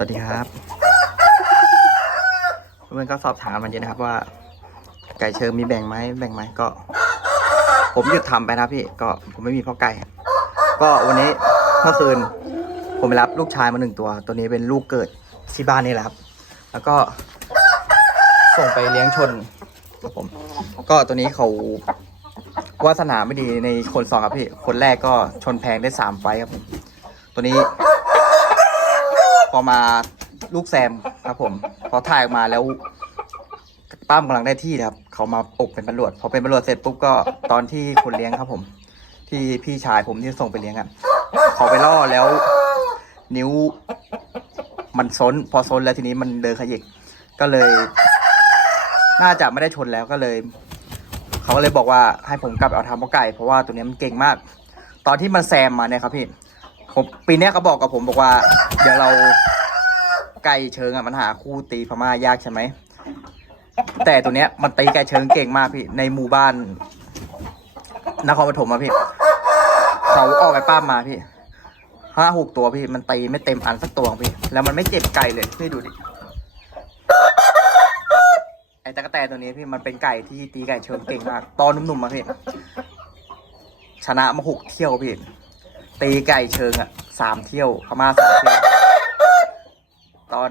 วัสดีครับเพื่อนๆก็สอบถามกันมาเยอะนะครับว่า ไก่เชิงมีแบ่งไหมแบ่งไหมก็ ผมหยุดทำไปนะพี่ก็ผมไม่มีพ่อไก่ ก็วันนี้เมื่อคืนผมไปรับลูกชายมาหนึ่งตัว ตัวนี้เป็นลูกเกิดที่บ้านนี่แหละครับ แล้วก็ ส่งไปเลี้ยงชนครับผม ก็ตัวนี้เขาวาสนาไม่ดีในคนสองครับพี่ คนแรกก็ชนแพงได้สามไฟครับผม ตัวนี้ พอมาลูกแซมครับผม พอถ่ายออกมาแล้วป้ามกำลังได้ที่นะครับ เขามาปลุกเป็นตำรวจพอเป็นตำรวจเสร็จปุ๊บก็ตอนที่คนเลี้ยงครับผม ที่พี่ชายผมที่ส่งไปเลี้ยงอะเขาไปล่อแล้ว นิ้ว มันซนพอซนแล้วทีนี้มันเดินขยิกก็เลย น่าจะไม่ได้ชนแล้วก็เลย เขาก็เลยบอกว่าให้ผมกลับเอาทำเพราะไก่เพราะว่าตัวนี้มันเก่งมาก ตอนที่มันแซมมาเนี่ยครับพี่ ผมปีเนี้ยเขาบอกกับผมบอกว่า เดี๋ยวเราไก่เชิงอะมันหาคู่ตีพม่ายากใช่ไหม แต่ตัวเนี้ยมันตีไก่เชิงเก่งมากพี่ ในหมู่บ้านนครปฐมอะพี่ เขาออกไปป้ามมาพี่ห้าหกตัวพี่ มันตีไม่เต็มอันสักตัวพี่ แล้วมันไม่เจ็บไก่เลยพี่ดูดิไอ้ตะกะแตนตัวนี้พี่มันเป็นไก่ที่ตีไก่เชิงเก่งมาก ตอนหนุ่มๆมาพี่ชนะมาหกเที่ยวพี่ ตีไก่เชิงอะสามเที่ยวพม่าสามเที่ยว ตอน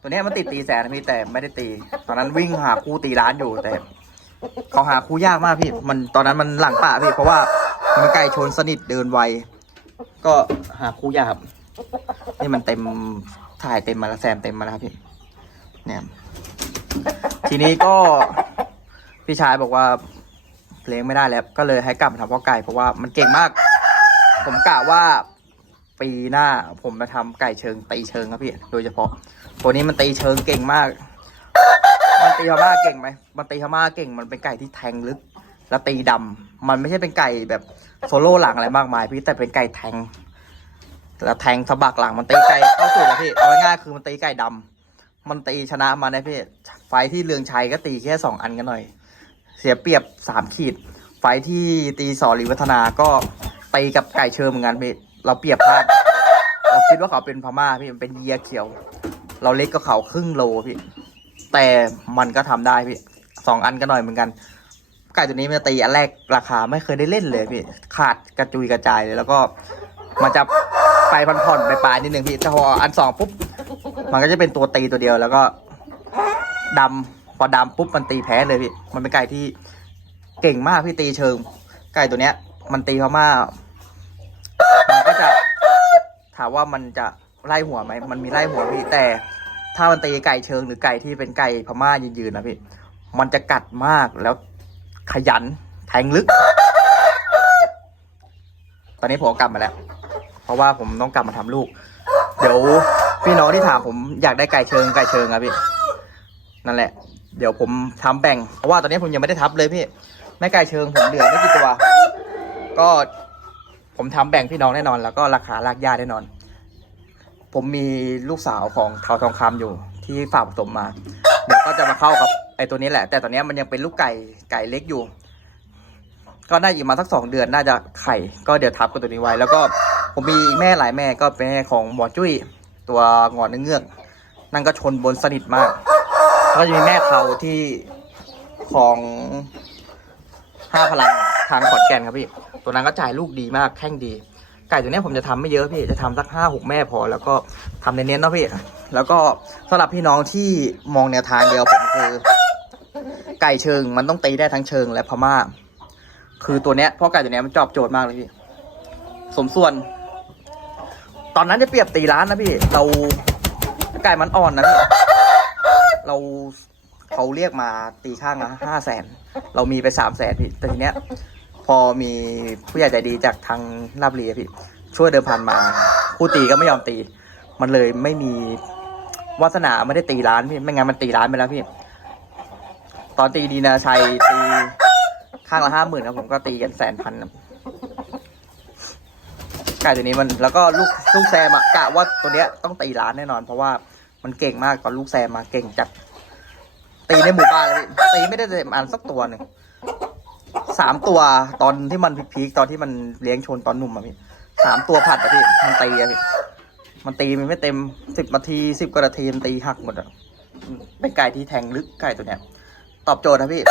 ตัวเนี้ยมันติดตีแสนนะพี่แต่ไม่ได้ตี ตอนนั้นวิ่งหาคู่ตีร้านอยู่แต่เขาหาคู่ยากมากพี่ มันตอนนั้นมันหลังป่าพี่เพราะว่ามันไก่ชนสนิทเดินไวก็หาคู่ยากครับนี่มันเต็มถ่ายเต็มมาแล้วแซมเต็มมาแล้วครับพี่เนี่ยทีนี้ก็พี่ชายบอกว่าเลี้ยงไม่ได้แล้ว ก็เลยให้กลับมาทำพ่อไก่เพราะว่ามันเก่งมาก ผมกะว่าปีหน้า ผมมาทำไก่เชิงตีเชิงครับพี่ โดยเฉพาะ ตัวนี้มันตีเชิงเก่งมาก มันตีพม่าเก่งไหมมันตีพม่าเก่ง มันเป็นไก่ที่แทงลึก แล้วตีดำมันไม่ใช่เป็นไก่แบบโซโล่หลังอะไรมากมาย พี่แต่เป็นไก่แทงแล้วแทงสะบักหลังมันตีไก่เข้าสุดแล้วพี่เอาง่ายคือมันตีไก่ดำมันตีชนะมานะพี่ไฟที่เรืองชัยก็ตีแค่สองอันกันหน่อย เสียเปรียบสามขีด ไฟท์ที่ตีสอรีวัฒนาก็ ตีกับไก่เชิงเหมือนกันพี่เราเปรียบพลาดเราคิดว่าเขาเป็นพม่าพี่มันเป็นเยียเขียว เราเล็กก็เขาครึ่งโลพี่ แต่มันก็ทำได้พี่สองอันก็หน่อยเหมือนกัน ไก่ตัวนี้มันจะตีอันแรกราคาไม่เคยได้เล่นเลยพี่ขาดกระจุยกระจายเลยแล้วก็มันจะไปผ่อนๆไปปลายนิดนึงพี่แต่พออันสองปุ๊บมันก็จะเป็นตัวตีตัวเดียวแล้วก็ดำพอดำปุ๊บมันตีแพ้เลยพี่ มันเป็นไก่ที่เก่งมากพี่ตีเชิง ไก่ตัวเนี้ย มันตีพม่ามันก็จะถามว่ามันจะไล่หัวไหมมันมีไล่หัวพี่แต่ ถ้ามันตีไก่เชิงหรือไก่ที่เป็นไก่พม่ายืนๆนะพี่มันจะกัดมากแล้วขยันแทงลึก ตอนนี้ผมกลับมาแล้ว เพราะว่าผมต้องกลับมาทำลูก เดี๋ยวพี่น้องที่ถามผมอยากได้ไก่เชิงไก่เชิงอะพี่นั่นแหละ เดี๋ยวผมทำแบ่งเพราะว่าตอนนี้ผมยังไม่ได้ทับเลยพี่แม่ไก่เชิงผมเหลือไม่กี่ตัว ก็ผมทำแบ่งพี่น้องแน่นอน แล้วก็ราคาลากย่าแน่นอน ผมมีลูกสาวของเทาทองคำอยู่ที่ฝากผสมมาเดี๋ยวก็จะมาเข้ากับไอ้ตัวนี้แหละ แต่ตอนนี้มันยังเป็นลูกไก่ไก่เล็กอยู่ ก็น่าอีกมาสักสองเดือนน่าจะไข่ ก็เดี๋ยวทับกับตัวนี้ไว้ แล้วก็ผมมีแม่หลายแม่ก็เป็นแม่ของหมอจุ้ย ตัวงอนเงือก นั่นก็ชนบนสนิทมากแล้วก็จะมีแม่เทาที่ของห้าพลังทางขอนแก่นครับพี่ ตัวนั้นก็จ่ายลูกดีมากแข้งดี ไก่ตัวนี้ผมจะทำไม่เยอะพี่จะทำสักห้าหกแม่พอ แล้วก็ทำเน้นๆนะพี่แล้วก็สำหรับพี่น้องที่มองแนวทางเดียวผมคือ ไก่เชิงมันต้องตีได้ทั้งเชิงและพม่า คือตัวเนี้ยเพราะไก่ตัวเนี้ยมันจอบโจทย์มากเลยพี่สมส่วน ตอนนั้นจะเปรียบตีร้านนะพี่ เราไก่มันอ่อนนะพี่เราเขาเรียกมาตีข้างละห้าแสน เรามีไปสามแสนพี่แต่ทีเนี้ย อมีผู้ใหญ่ใจดีจากทางลาบเรียพี่ช่วยเดิมพันมาผู้ตีก็ไม่ยอมตี มันเลยไม่มีวาสนาไม่ได้ตีร้านพี่ไม่งั้นมันตีร้านไปแล้วพี่ ตอนตีดีนาชัยตีข้างละห้าหมื่นครับผมก็ตีกันแสนพันครับไก่ตัวนี้มันแล้วก็ลูกลูกแซมอะกะว่าตัวเนี้ยต้องตีร้านแน่นอน เพราะว่ามันเก่งมากตอนลูกแซมมาเก่งจัดตีในหมู่บ้านเลยพี่ตีไม่ได้เต็มอันสักตัวหนึ่ง สามตัวตอนที่มันพีคๆตอนที่มันเลี้ยงชนตอนหนุ่มอะพี่สามตัวผัดอะพี่มันตีอะพี่มันตีมันไม่เต็มสิบนาทีสิบกว่านาทีมันตีหักหมดอะเป็นไก่ที่แทงลึกไก่ตัวเนี้ยตอบโจทย์นะพี่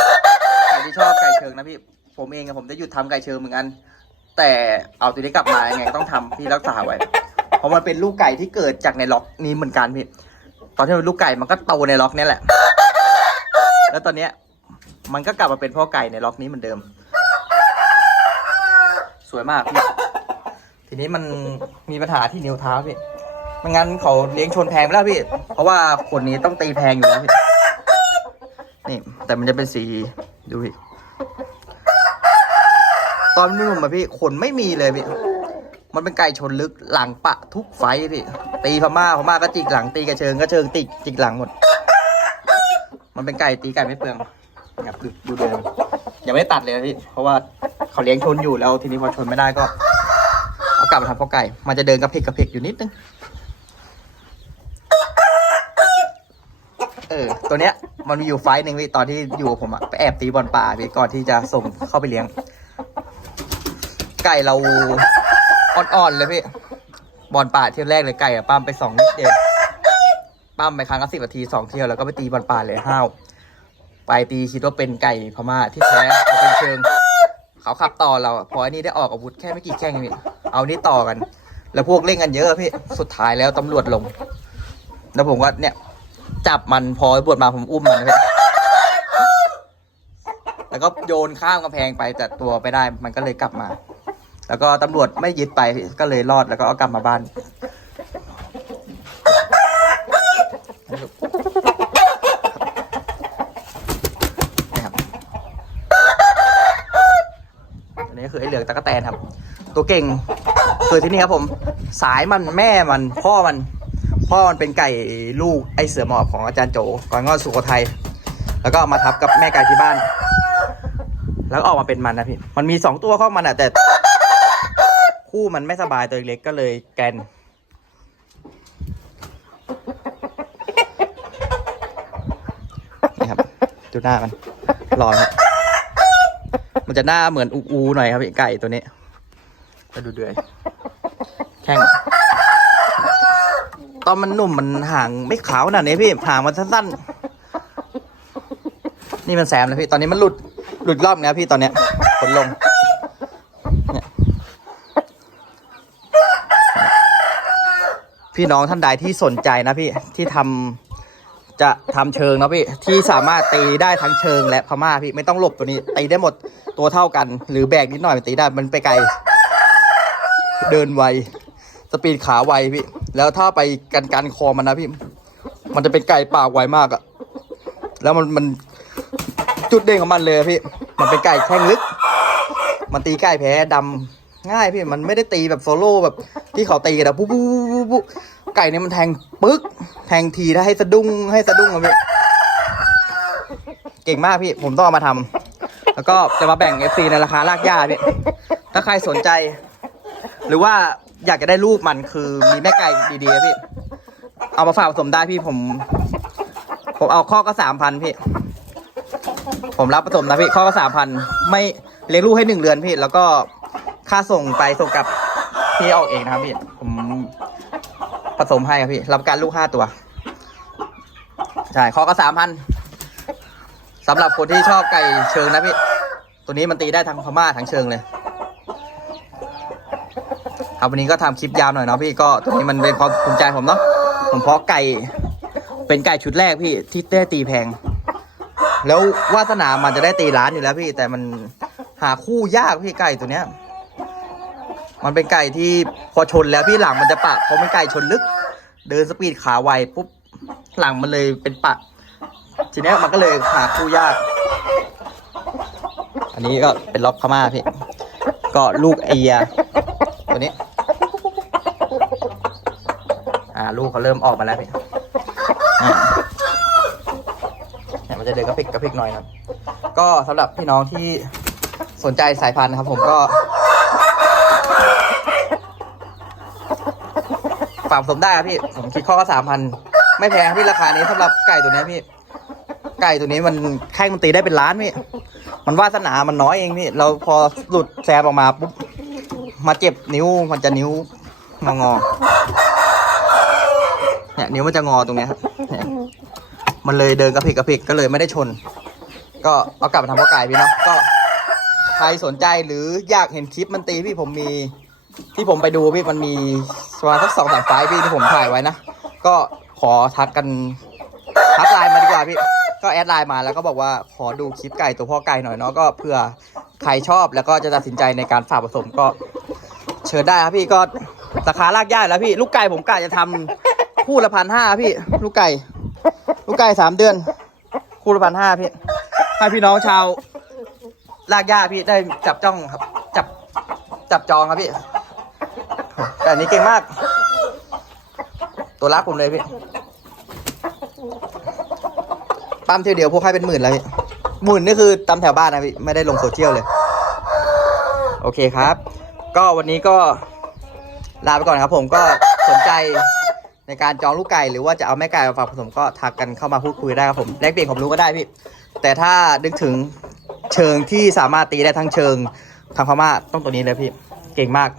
ใครที่ชอบไก่เชิงนะพี่ผมเองอะผมจะหยุดทำไก่เชิงเหมือนกัน แต่เอาตัวนี้กลับมายังไงก็ต้องทำพี่รักษาไว้เพราะมันเป็นลูกไก่ที่เกิดจากในล็อกนี้เหมือนกันพี่ตอนที่มันลูกไก่มันก็โตในล็อกนี้แหละ แล้วตอนเนี้ย มันก็กลับมาเป็นพ่อไก่ในล็อกนี้เหมือนเดิม สวยมากพี่ทีนี้มันมีปัญหาที่นิ้วเท้าพี่ไม่งั้นเขาเลี้ยงชนแพงไปแล้วพี่ เพราะว่าขนนี้ต้องตีแพงอยู่แล้วพี่ นี่ แต่มันจะเป็นสีดูพี่ ตอนนุ่มๆอะพี่ขนไม่มีเลยพี่ มันเป็นไก่ชนลึกหลังปะทุกไฟพี่ ตีพม่าพม่าก็จิกหลังตีกระเชิงก็เชิงติกจิกหลังหมด มันเป็นไก่ตีไก่ไม่เปลือง ครับดูดูเดิมยังไม่ได้ตัดเลยนะพี่ เพราะว่าเขาเลี้ยงชนอยู่แล้วทีนี้พอชนไม่ได้ก็เอากลับมาทำพ่อไก่ มันจะเดินกระเพกกระเพกอยู่นิดนึง เออ ตัวเนี้ย มันมีอยู่ไฟท์หนึ่งพี่ตอนที่อยู่กับผมอะไปแอบตีบอลป่าพี่ก่อนที่จะส่งเข้าไปเลี้ยง ไก่เราอ่อนๆเลยพี่ บอลป่าเที่ยวแรกเลยไก่อะปั้มไปสองนิดเดียวปั้มไปครั้งละสิบนาทีสองเที่ยวแล้วก็ไปตีบอลป่าเลยห้าว ไปตีคิดว่าเป็นไก่พม่าที่แท้เขาเป็นเชิง เขาขับต่อเราพออันนี้ได้ออกอาวุธแค่ไม่กี่แข้งเองพี่เอานี่ต่อกัน แล้วพวกเล่นกันเยอะพี่สุดท้ายแล้วตำรวจลง แล้วผมก็เนี่ย จับมันพอบวชมาผมอุ้มมันพี่แล้วก็โยนข้ามกำแพงไปแต่ตัวไปได้มันก็เลยกลับมา แล้วก็ตำรวจไม่ยึดไปก็เลยรอดแล้วก็เอากลับมาบ้าน คือไอ้เหลืองตะกแตนครับ ตัวเก่งคือที่นี่ครับผม สายมันแม่มันพ่อมัน พ่อมันเป็นไก่ลูกไอเสือหมอบของอาจารย์โจก่อนงอนสุโขทัยแล้วก็เอามาทับกับแม่ไก่ที่บ้าน แล้วก็ออกมาเป็นมันนะพี่มันมีสองตัวเข้ามันอะแต่ คู่มันไม่สบายตัวเล็กก็เลยแกนนี่ครับดูหน้ามันร้อนครับ มันจะหน้าเหมือนอูอูหน่อยครับพี่ไก่ตัวนี้จะดูเดือยแข้งตอนมันหนุ่มมันห่างไม่ขาวขนาดนี้พี่ห่างมันสั้นๆนี่มันแซมเลยพี่ตอนนี้มันหลุดหลุดรอบนะพี่ตอนเนี้ยผลลงเนี่ยพี่น้องท่านใดที่สนใจนะพี่ที่ทำจะทำเชิงนะพี่ที่สามารถตีได้ทั้งเชิงและพม่าพี่ไม่ต้องหลบตัวนี้ตีได้หมด ตัวเท่ากัน หรือแบกนิดหน่อยมันตีได้มันไปไกล เดินไว สปีดขาไวพี่ แล้วถ้าไปกันกันคอมันนะพี่ มันจะเป็นไก่ปากไวมากอะแล้วมันมันจุดเด่นของมันเลยพี่ มันเป็นไก่แข้งลึก มันตีไก่แพ้ดำง่ายพี่ มันไม่ได้ตีแบบโซโล่แบบที่เขาตีกันนะปุ๊บปุ๊บปุ๊บปุ๊บไก่เนี่ยมันแทงปึ๊ก แทงทีได้ให้สะดุ้งให้สะดุ้งอะพี่ เก่งมากพี่ ผมต้องเอามาทำ แล้วก็จะมาแบ่ง FC ในราคาลากย่าพี่ยถ้าใครสนใจ หรือว่าอยากจะได้ลูกมันคือมีแม่ไก่ดีๆอะพี่ เอามาฝากผสมได้พี่ผม ผมเอาข้อก็สามพันพี่ ผมรับผสมนะพี่ข้อก็สามพันไม่เลี้ยงลูกให้หนึ่งเดือนพี่ แล้วก็ค่าส่งไปส่งกลับพี่เอาเองนะครับพี่ผมผสมให้ครับพี่ รับการลูกห้าตัวใช่ข้อก็สามพันสำหรับคนที่ชอบไก่เชิงนะพี่ ตัวนี้มันตีได้ทั้งพม่าทั้งเชิงเลย ครับวันนี้ก็ทำคลิปยาวหน่อยเนาะพี่ก็ตัวนี้มันเป็นความภูมิใจผมเนาะผมเพาะไก่เป็นไก่ชุดแรกพี่ที่ได้ตีแพง แล้ววาสนามันจะได้ตีล้านอยู่แล้วพี่แต่มันหาคู่ยากพี่ไก่ตัวเนี้ย มันเป็นไก่ที่พอชนแล้วพี่หลังมันจะปะเพราะมันไก่ชนลึก เดินสปีดขาไวปุ๊บหลังมันเลยเป็นปะทีเนี้ยมันก็เลยหาคู่ยาก อันนี้ก็เป็นล็อกพม่าพี่ ก็ลูกไอเยียตัวนี้ อ่าลูกเขาเริ่มออกมาแล้วพี่เนี่ยมันจะเดินกระพริกกระพริกหน่อยครับ ก็สำหรับพี่น้องที่สนใจสายพันธุ์นะครับ ผมก็ฝากผสมได้ครับพี่ ผมคิดข้อก็สามพันไม่แพงพี่ราคานี้สำหรับไก่ตัวนี้พี่ ไก่ตัวนี้มันแข้งมันตีได้เป็นล้านพี่ มันวาสนามันน้อยเองพี่เราพอหลุดแซมออกมาปุ๊บมาเจ็บนิ้วมันจะนิ้วงองอเนี่ยนิ้วมันจะงอตรงเนี้ยครับเนี่ยมันเลยเดินกระเพกกระเพกก็เลยไม่ได้ชน ก็เอากลับมาทำพ่อไก่พี่เนาะก็ใครสนใจหรืออยากเห็นคลิปมันตีพี่ผมมีที่ผมไปดูพี่มันมีประมาณสักสองสามไฟล์พี่ที่ผมถ่ายไว้นะ ก็ขอทักกันทักไลน์มาดีกว่าพี่ ก็แอดไลน์มาแล้วก็บอกว่าขอดูคลิปไก่ตัวพ่อไก่หน่อยเนาะก็เผื่อใครชอบแล้วก็จะตัดสินใจในการฝากผสมก็ เชิญได้ครับพี่ก็ราคาลากย่าแล้วพี่ ลูกไก่ผมกะจะทำคู่ละพันห้าพี่ ลูกไก่ ลูกไก่สามเดือน คู่ละพันห้าพี่ให้พี่น้องชาวลากย่าพี่ได้จับจ้องครับ จับจับจองครับพี่แต่อันนี้เก่งมาก ตัวรักผมเลยพี่ ปั๊มเที่ยวเดียวพวกให้เป็นหมื่นแล้วพี่หมื่นนี่คือตามแถวบ้านนะพี่ไม่ได้ลงโซเชียลเลย โอเคครับ ก็วันนี้ก็ลาไปก่อนครับ ผมก็สนใจในการจองลูกไก่หรือว่าจะเอาแม่ไก่มาฝากผสมก็ทักกันเข้ามาพูดคุยได้ครับผมแลกเปลี่ยนความรู้ก็ได้พี่แต่ถ้านึกถึงเชิงที่สามารถตีได้ทั้งเชิงทางพม่าต้องตัวนี้เลยพี่ เก่งมาก